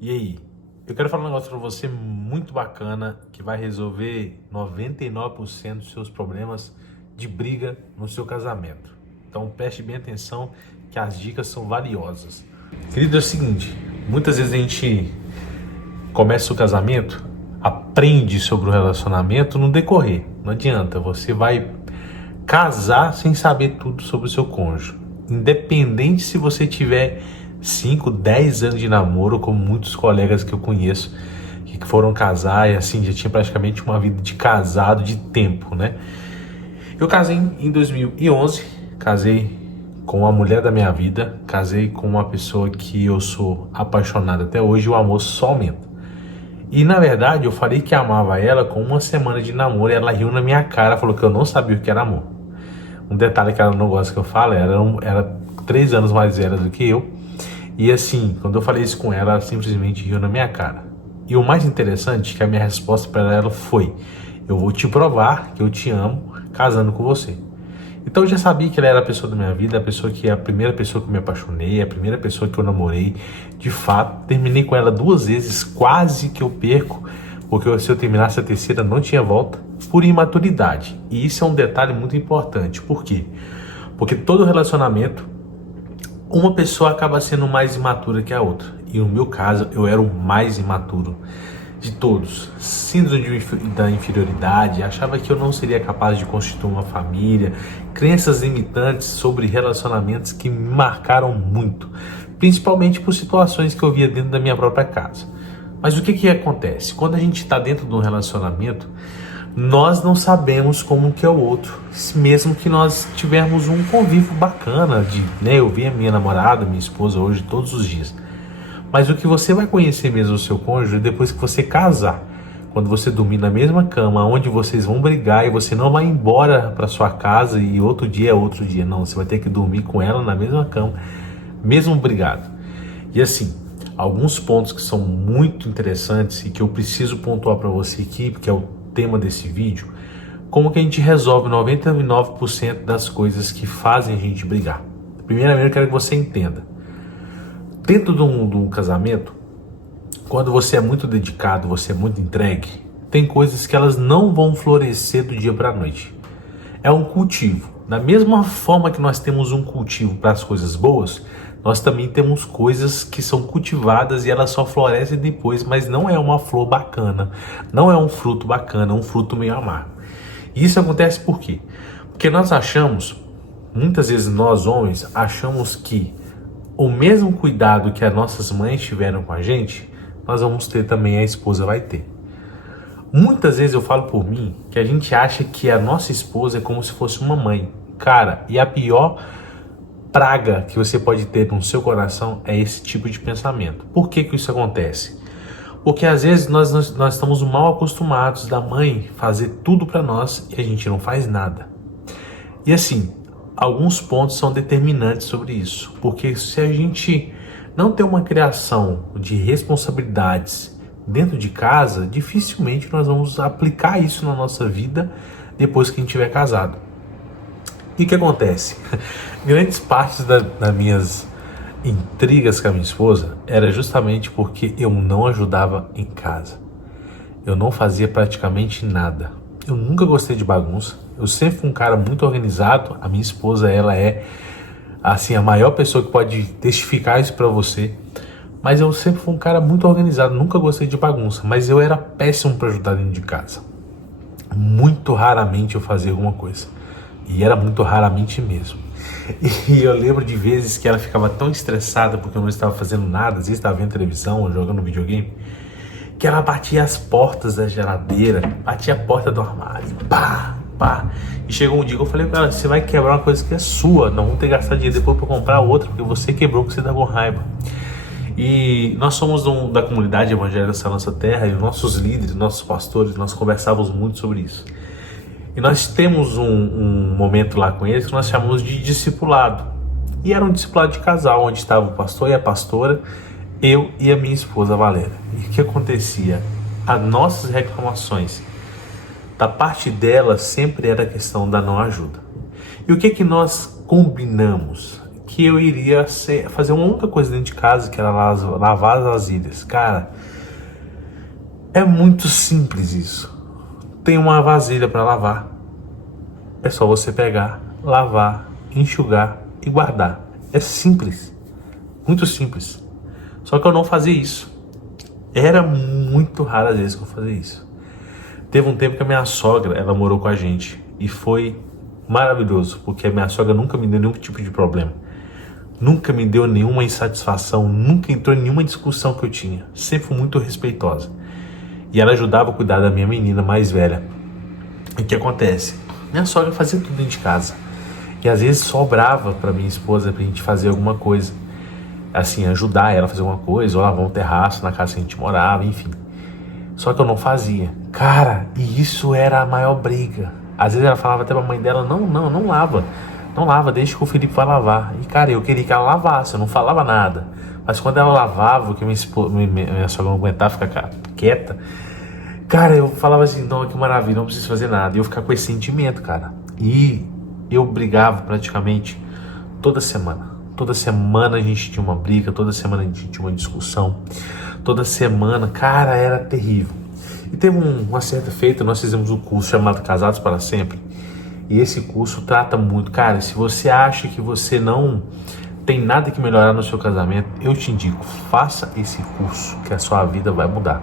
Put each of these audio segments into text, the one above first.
E aí? Eu quero falar um negócio pra você muito bacana que vai resolver 99% dos seus problemas de briga no seu casamento. Então preste bem atenção que as dicas são valiosas. Querido, é o seguinte, muitas vezes a gente começa o casamento, aprende sobre o relacionamento no decorrer. Não adianta, você vai casar sem saber tudo sobre o seu cônjuge. Independente se você tiver 5, 10 anos de namoro, como muitos colegas que eu conheço que foram casar e assim já tinha praticamente uma vida de casado de tempo, né? Eu casei em 2011, casei com a mulher da minha vida, casei com uma pessoa que eu sou apaixonado até hoje, o amor só aumenta. E na verdade eu falei que amava ela com uma semana de namoro e ela riu na minha cara, falou que eu não sabia o que era amor. Um detalhe que ela não gosta que eu falo, era 3 anos mais velha do que eu. E assim, quando eu falei isso com ela, ela simplesmente riu na minha cara. E o mais interessante é que a minha resposta para ela foi: eu vou te provar que eu te amo casando com você. Então eu já sabia que ela era a pessoa da minha vida, a pessoa que é a primeira pessoa que eu me apaixonei, a primeira pessoa que eu namorei. De fato, terminei com ela 2 vezes, quase que eu perco, porque se eu terminasse a terceira não tinha volta, por imaturidade. E isso é um detalhe muito importante. Por quê? Porque todo relacionamento, uma pessoa acaba sendo mais imatura que a outra. E no meu caso, eu era o mais imaturo de todos. Síndrome da inferioridade, achava que eu não seria capaz de constituir uma família, crenças limitantes sobre relacionamentos que me marcaram muito, principalmente por situações que eu via dentro da minha própria casa. Mas o que acontece? Quando a gente está dentro de um relacionamento, nós não sabemos como que é o outro, mesmo que nós tivermos um convívio bacana, eu vi a minha namorada, minha esposa hoje todos os dias. Mas o que você vai conhecer mesmo o seu cônjuge depois que você casar, quando você dormir na mesma cama, onde vocês vão brigar e você não vai embora para sua casa e outro dia é outro dia, não, você vai ter que dormir com ela na mesma cama, mesmo brigado. E assim, alguns pontos que são muito interessantes e que eu preciso pontuar para você aqui, porque é o tema desse vídeo, como que a gente resolve 99% das coisas que fazem a gente brigar. Primeiramente, eu quero que você entenda. Dentro do casamento, quando você é muito dedicado, você é muito entregue, tem coisas que elas não vão florescer do dia para a noite. É um cultivo. Da mesma forma que nós temos um cultivo para as coisas boas, nós também temos coisas que são cultivadas e elas só florescem depois, mas não é uma flor bacana, não é um fruto bacana, é um fruto meio amargo. E isso acontece por quê? Porque nós achamos, muitas vezes nós homens, achamos que o mesmo cuidado que as nossas mães tiveram com a gente, nós vamos ter também, a esposa vai ter. Muitas vezes eu falo por mim que a gente acha que a nossa esposa é como se fosse uma mãe. Cara, e a pior praga que você pode ter no seu coração é esse tipo de pensamento. Por que isso acontece? Porque às vezes nós estamos mal acostumados da mãe fazer tudo para nós e a gente não faz nada. E assim, alguns pontos são determinantes sobre isso. Porque se a gente não tem uma criação de responsabilidades dentro de casa, dificilmente nós vamos aplicar isso na nossa vida depois que a gente estiver casado. E o que acontece? Grandes partes das minhas intrigas com a minha esposa era justamente porque eu não ajudava em casa. Eu não fazia praticamente nada. Eu nunca gostei de bagunça. Eu sempre fui um cara muito organizado. A minha esposa, ela é assim a maior pessoa que pode testificar isso pra você. Mas eu sempre fui um cara muito organizado, nunca gostei de bagunça, mas eu era péssimo para ajudar dentro de casa. Muito raramente eu fazia alguma coisa. E era muito raramente mesmo. E eu lembro de vezes que ela ficava tão estressada porque eu não estava fazendo nada, às vezes estava vendo televisão ou jogando videogame, que ela batia as portas da geladeira, batia a porta do armário, pá, pá. E chegou um dia que eu falei pra ela: você vai quebrar uma coisa que é sua, não vamos ter que gastar dinheiro depois para comprar outra, porque você quebrou, que você tá com raiva. E nós somos da comunidade evangélica da Nossa Terra, e os nossos líderes, nossos pastores, nós conversávamos muito sobre isso. E nós temos um momento lá com eles que nós chamamos de discipulado. E era um discipulado de casal, onde estava o pastor e a pastora, eu e a minha esposa Valéria. E o que acontecia? As nossas reclamações, da parte dela, sempre era a questão da não ajuda. E o que nós combinamos? que eu iria fazer uma única coisa dentro de casa, que era lavar as vasilhas. Cara, é muito simples isso. Tem uma vasilha para lavar. É só você pegar, lavar, enxugar e guardar. É simples. Muito simples. Só que eu não fazia isso. Era muito raro às vezes que eu fazia isso. Teve um tempo que a minha sogra, ela morou com a gente. E foi maravilhoso, porque a minha sogra nunca me deu nenhum tipo de problema. Nunca me deu nenhuma insatisfação, nunca entrou em nenhuma discussão que eu tinha. Sempre foi muito respeitosa. E ela ajudava a cuidar da minha menina mais velha. E o que acontece? Minha sogra fazia tudo dentro de casa. E às vezes sobrava para minha esposa pra gente fazer alguma coisa. Assim, ajudar ela a fazer alguma coisa, ou lavar um terraço na casa que a gente morava, enfim. Só que eu não fazia. Cara, e isso era a maior briga. Às vezes ela falava até pra mãe dela, não lava. Não lava, deixa que o Felipe vai lavar. E cara, eu queria que ela lavasse, eu não falava nada. Mas quando ela lavava, que minha sogra não aguentava ficar quieta, cara, eu falava assim, não, que maravilha, não preciso fazer nada. E eu ficava com esse sentimento, cara. E eu brigava praticamente toda semana. Toda semana a gente tinha uma briga, toda semana a gente tinha uma discussão. Toda semana, cara, era terrível. E teve uma certa feita, nós fizemos um curso chamado Casados para Sempre. E esse curso trata muito, cara, se você acha que você não tem nada que melhorar no seu casamento, eu te indico, faça esse curso, que a sua vida vai mudar.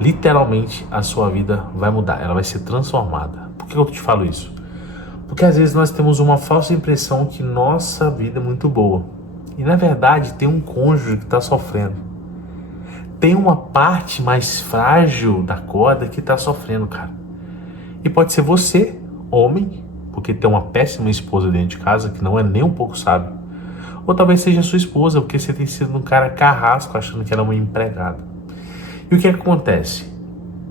Literalmente, a sua vida vai mudar, ela vai ser transformada. Por que eu te falo isso? Porque às vezes nós temos uma falsa impressão que nossa vida é muito boa. E na verdade tem um cônjuge que está sofrendo. Tem uma parte mais frágil da corda que está sofrendo, cara. E pode ser você, homem, porque tem uma péssima esposa dentro de casa que não é nem um pouco sábio. Ou talvez seja sua esposa, porque você tem sido um cara carrasco achando que ela é uma empregada. E o que acontece?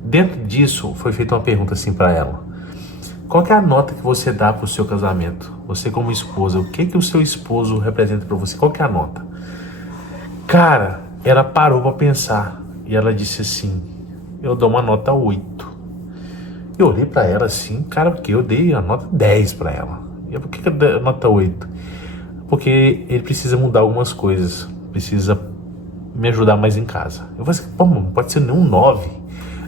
Dentro disso foi feita uma pergunta assim para ela. Qual que é a nota que você dá para o seu casamento? Você como esposa, o que o seu esposo representa para você? Qual que é a nota? Cara, ela parou para pensar e ela disse assim, eu dou uma nota 8. Eu olhei para ela assim, cara, porque eu dei a nota 10 para ela. E por que eu dei a nota 8? Porque ele precisa mudar algumas coisas, precisa me ajudar mais em casa. Eu falei assim, pô, não pode ser nem um 9,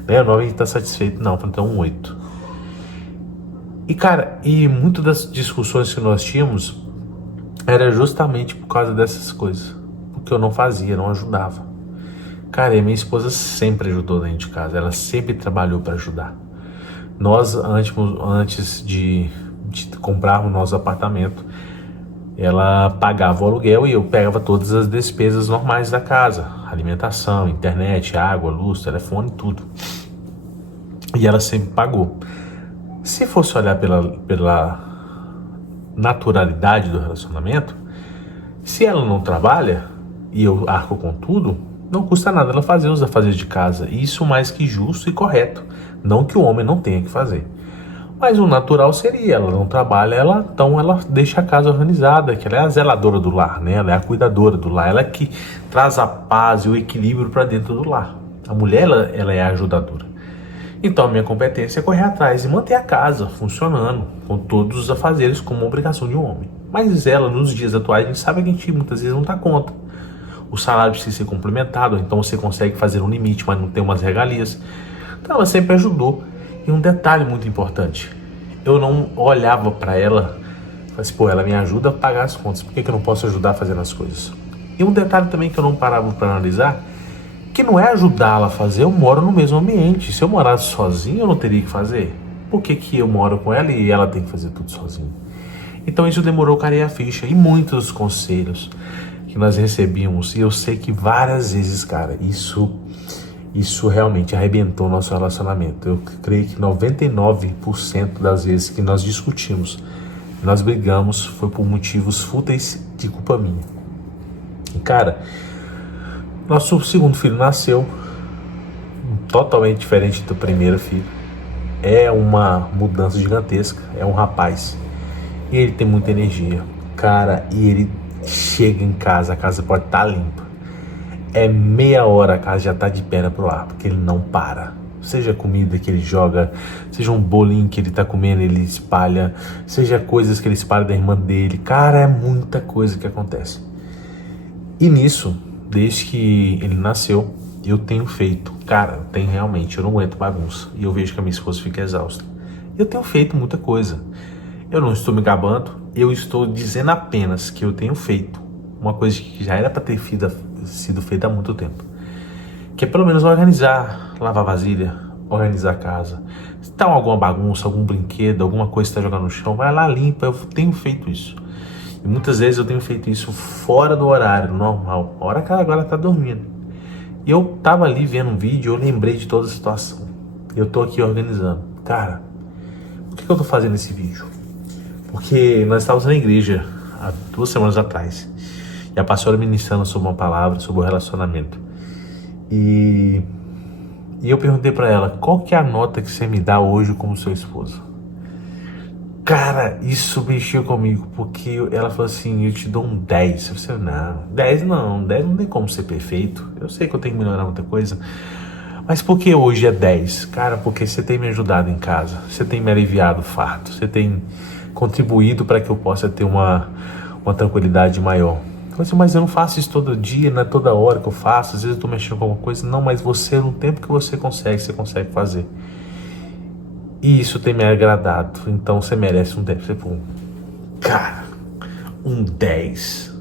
né? O 9 a gente tá satisfeito, não, então um 8. E cara, e muitas das discussões que nós tínhamos era justamente por causa dessas coisas. Porque eu não fazia, não ajudava. Cara, e a minha esposa sempre ajudou dentro de casa, ela sempre trabalhou para ajudar. Nós, antes de comprarmos nosso apartamento, ela pagava o aluguel e eu pegava todas as despesas normais da casa. Alimentação, internet, água, luz, telefone, tudo. E ela sempre pagou. Se fosse olhar pela naturalidade do relacionamento, se ela não trabalha e eu arco com tudo, não custa nada ela fazer os afazeres de casa. Isso mais que justo e correto. Não que o homem não tenha que fazer. Mas o natural seria, ela não trabalha, então ela deixa a casa organizada, que ela é a zeladora do lar, né? Ela é a cuidadora do lar, ela é que traz a paz e o equilíbrio para dentro do lar. A mulher, ela é a ajudadora. Então a minha competência é correr atrás e manter a casa funcionando, com todos os afazeres como uma obrigação de um homem. Mas ela, nos dias atuais, a gente sabe que a gente muitas vezes não dá conta. O salário precisa ser complementado, então você consegue fazer um limite, mas não tem umas regalias. Então ela sempre ajudou. E um detalhe muito importante, eu não olhava para ela e falava assim, pô, ela me ajuda a pagar as contas, por que eu não posso ajudar fazendo as coisas? E um detalhe também que eu não parava para analisar, que não é ajudá-la a fazer, eu moro no mesmo ambiente. Se eu morasse sozinho, eu não teria que fazer. Por que eu moro com ela e ela tem que fazer tudo sozinha? Então isso demorou cair a ficha. E muitos conselhos que nós recebíamos, e eu sei que várias vezes, cara, isso realmente arrebentou nosso relacionamento. Eu creio que 99% das vezes que nós discutimos, nós brigamos, foi por motivos fúteis de culpa minha. E cara, nosso segundo filho nasceu totalmente diferente do primeiro filho. É uma mudança gigantesca. É um rapaz. E ele tem muita energia. Cara, e ele chega em casa, a casa pode estar limpa. É meia hora, a casa já está de perna pro ar, porque ele não para. Seja comida que ele joga, seja um bolinho que ele tá comendo, ele espalha, seja coisas que ele espalha da irmã dele. Cara, é muita coisa que acontece. E nisso, desde que ele nasceu, eu tenho feito. Cara, tem realmente, eu não aguento bagunça. E eu vejo que a minha esposa fica exausta. Eu tenho feito muita coisa. Eu não estou me gabando, eu estou dizendo apenas que eu tenho feito uma coisa que já era para ter sido feita há muito tempo. Que é pelo menos organizar, lavar vasilha, organizar a casa. Se tá alguma bagunça, algum brinquedo, alguma coisa que está jogando no chão, vai lá, limpa. Eu tenho feito isso. E muitas vezes eu tenho feito isso fora do horário normal, a hora que ela agora tá dormindo. E eu tava ali vendo um vídeo, eu lembrei de toda a situação. Eu tô aqui organizando. Cara, por que eu tô fazendo esse vídeo? Porque nós estávamos na igreja há 2 semanas atrás. E a pastora ministrando sobre uma palavra, sobre o relacionamento. E eu perguntei pra ela, qual que é a nota que você me dá hoje como seu esposo? Cara, isso mexeu comigo, porque ela falou assim, eu te dou um 10. Eu falei, não, 10 não tem como ser perfeito. Eu sei que eu tenho que melhorar muita coisa. Mas por que hoje é 10? Cara, porque você tem me ajudado em casa, você tem me aliviado o fardo, você tem contribuído para que eu possa ter uma tranquilidade maior. Eu falei assim, mas eu não faço isso todo dia, não é toda hora que eu faço, às vezes eu tô mexendo com alguma coisa. Não, mas você, no tempo que você consegue fazer. E isso tem me agradado, então você merece um 10. Você falou, cara, um 10.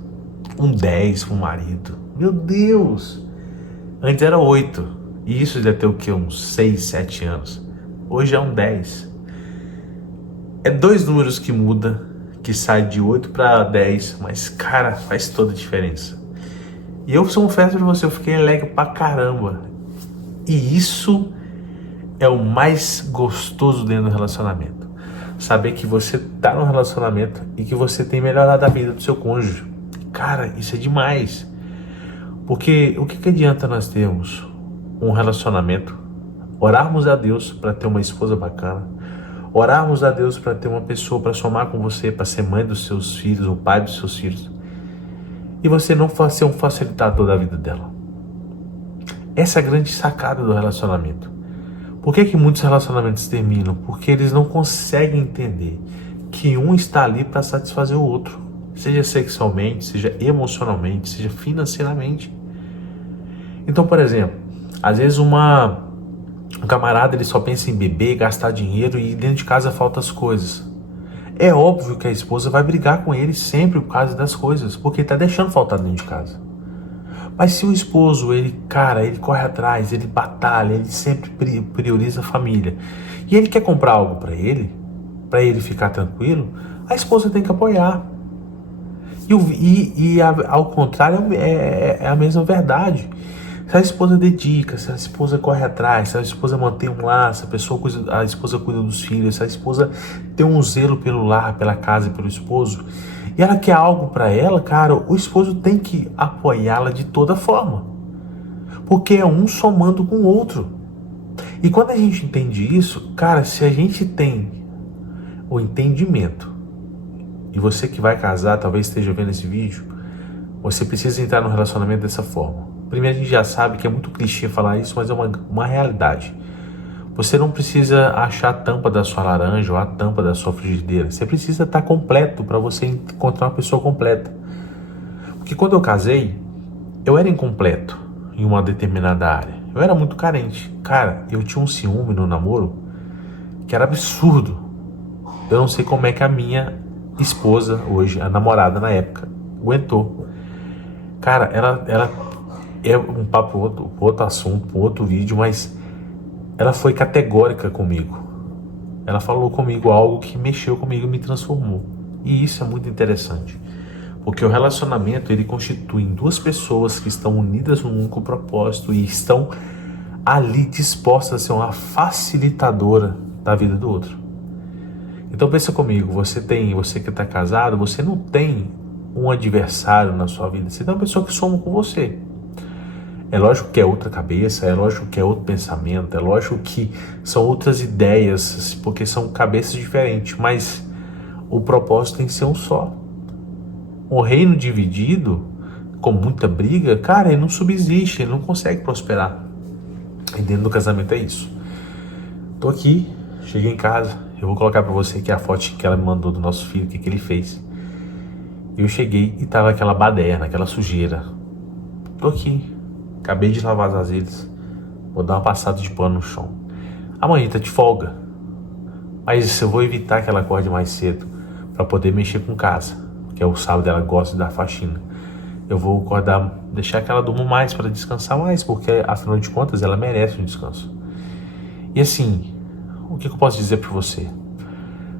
Um 10 pro marido. Meu Deus! Antes era 8. E isso deve ter o quê? Uns 6, 7 anos. Hoje é um 10. É 2 números que muda, que sai de 8 para 10, mas cara, faz toda a diferença. E eu sou um festa de você, eu fiquei alegre pra caramba. E isso é o mais gostoso dentro do relacionamento. Saber que você tá no relacionamento e que você tem melhorado a vida do seu cônjuge. Cara, isso é demais. Porque o que adianta nós termos um relacionamento, orarmos a Deus para ter uma esposa bacana, orarmos a Deus para ter uma pessoa para somar com você, para ser mãe dos seus filhos, ou pai dos seus filhos, e você não ser um facilitador da vida dela? Essa é a grande sacada do relacionamento. Por que muitos relacionamentos terminam? Porque eles não conseguem entender que um está ali para satisfazer o outro, seja sexualmente, seja emocionalmente, seja financeiramente. Então, por exemplo, às vezes um camarada ele só pensa em beber, gastar dinheiro e dentro de casa faltam as coisas. É óbvio que a esposa vai brigar com ele sempre por causa das coisas, porque ele está deixando faltar dentro de casa. Mas se o esposo, ele corre atrás, ele batalha, ele sempre prioriza a família, e ele quer comprar algo para ele ficar tranquilo, a esposa tem que apoiar. Ao contrário, é a mesma verdade. Se a esposa dedica, se a esposa corre atrás, se a esposa mantém um lar, se a esposa cuida dos filhos, se a esposa tem um zelo pelo lar, pela casa e pelo esposo, e ela quer algo para ela, cara, o esposo tem que apoiá-la de toda forma. Porque é um somando com o outro. E quando a gente entende isso, cara, se a gente tem o entendimento, e você que vai casar, talvez esteja vendo esse vídeo, você precisa entrar no relacionamento dessa forma. Primeiro, a gente já sabe que é muito clichê falar isso, mas é uma realidade. Você não precisa achar a tampa da sua laranja ou a tampa da sua frigideira. Você precisa estar completo para você encontrar uma pessoa completa. Porque quando eu casei, eu era incompleto em uma determinada área. Eu era muito carente. Cara, eu tinha um ciúme no namoro que era absurdo. Eu não sei como é que a minha esposa hoje, a namorada na época, aguentou. Cara, ela é um papo, outro assunto, outro vídeo, mas ela foi categórica comigo. Ela falou comigo algo que mexeu comigo e me transformou. E isso é muito interessante. Porque o relacionamento, ele constitui 2 pessoas que estão unidas num único propósito e estão ali dispostas a ser uma facilitadora da vida do outro. Então pensa comigo, você que está casado, você não tem um adversário na sua vida, você tem uma pessoa que soma com você. É lógico que é outra cabeça, é lógico que é outro pensamento, é lógico que são outras ideias, porque são cabeças diferentes, mas o propósito tem que ser um só. Um reino dividido, com muita briga, cara, ele não subsiste, ele não consegue prosperar. E dentro do casamento é isso. Tô aqui, cheguei em casa, eu vou colocar pra você aqui a foto que ela me mandou do nosso filho, o que ele fez. Eu cheguei e tava aquela baderna, aquela sujeira. Tô aqui, acabei de lavar as vasilhas, vou dar uma passada de pano no chão. Amanhã tá de folga, mas eu vou evitar que ela acorde mais cedo pra poder mexer com casa, que é o sábado, ela gosta da faxina. Eu vou acordar, deixar que ela durma mais para descansar mais, porque afinal de contas ela merece um descanso. E assim, o que eu posso dizer para você?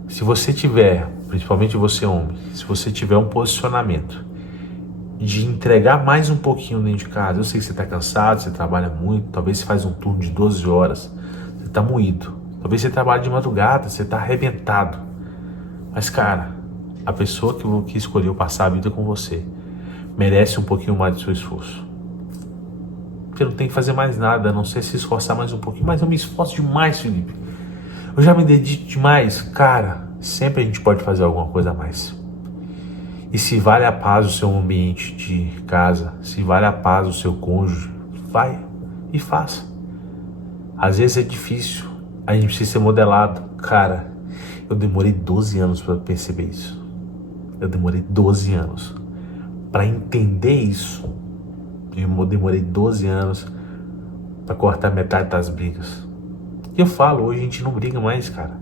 Se você tiver, principalmente você homem, se você tiver um posicionamento de entregar mais um pouquinho dentro de casa, eu sei que você está cansado, você trabalha muito, talvez você faz um turno de 12 horas, você está moído, talvez você trabalhe de madrugada, você está arrebentado, mas cara, a pessoa que escolheu passar a vida com você merece um pouquinho mais do seu esforço. Você não tem que fazer mais nada, a não ser se esforçar mais um pouquinho, mas eu me esforço demais, Felipe. Eu já me dedico demais. Cara, sempre a gente pode fazer alguma coisa a mais. E se vale a paz o seu ambiente de casa, se vale a paz o seu cônjuge, vai e faça. Às vezes é difícil, a gente precisa ser modelado. Cara, eu demorei 12 anos para perceber isso. Eu demorei 12 anos para entender isso. Eu demorei 12 anos para cortar metade das brigas. E eu falo, hoje a gente não briga mais, cara.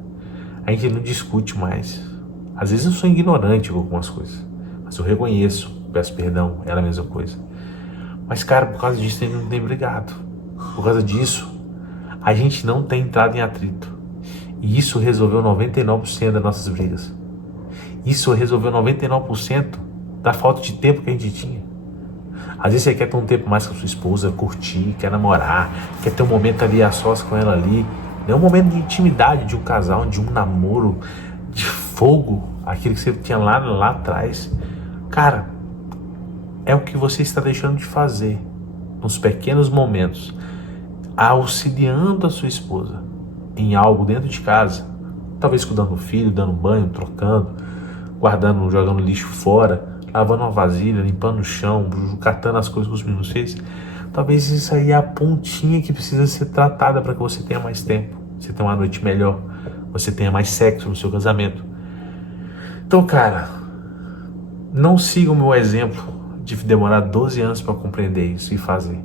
A gente não discute mais. Às vezes eu sou ignorante com algumas coisas, mas eu reconheço, peço perdão, era a mesma coisa. Mas, cara, por causa disso a gente não tem brigado. Por causa disso, a gente não tem entrado em atrito. E isso resolveu 99% das nossas brigas. Isso resolveu 99% da falta de tempo que a gente tinha. Às vezes você quer ter um tempo mais com a sua esposa, curtir, quer namorar, quer ter um momento ali a sós com ela ali. É um momento de intimidade de um casal, de um namoro, de fogo, aquele que você tinha lá atrás. Cara, é o que você está deixando de fazer nos pequenos momentos, auxiliando a sua esposa em algo dentro de casa, talvez cuidando do filho, dando banho, trocando, guardando, jogando lixo fora, lavando uma vasilha, limpando o chão, catando as coisas que os meninos fez. Talvez isso aí é a pontinha que precisa ser tratada para que você tenha mais tempo, você tenha uma noite melhor, você tenha mais sexo no seu casamento. Então, cara, não siga o meu exemplo de demorar 12 anos para compreender isso e fazer.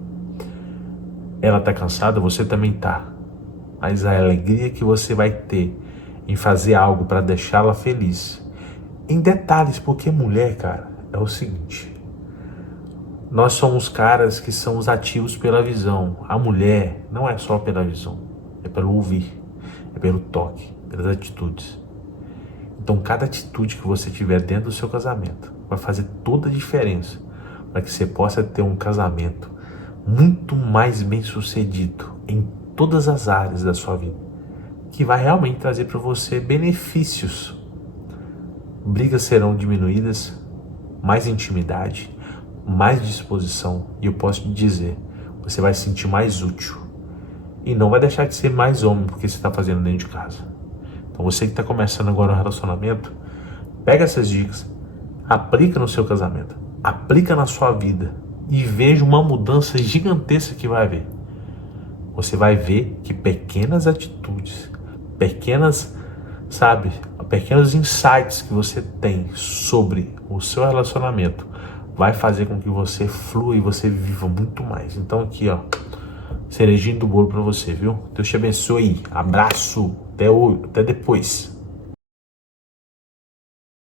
Ela tá cansada, você também tá. Mas a alegria que você vai ter em fazer algo para deixá-la feliz, em detalhes, porque mulher, cara, é o seguinte: nós somos caras que são os ativos pela visão. A mulher não é só pela visão, é pelo ouvir, é pelo toque, pelas atitudes. Então cada atitude que você tiver dentro do seu casamento vai fazer toda a diferença para que você possa ter um casamento muito mais bem sucedido em todas as áreas da sua vida, que vai realmente trazer para você benefícios. Brigas serão diminuídas, mais intimidade, mais disposição, e eu posso te dizer, você vai se sentir mais útil e não vai deixar de ser mais homem porque você está fazendo dentro de casa. Então você que está começando agora um relacionamento, pega essas dicas, aplica no seu casamento, aplica na sua vida e veja uma mudança gigantesca que vai haver. Você vai ver que pequenas atitudes, pequenos insights que você tem sobre o seu relacionamento vai fazer com que você flua e você viva muito mais. Então aqui, ó, cerejinha do bolo pra você, viu? Deus te abençoe. Abraço. Até depois.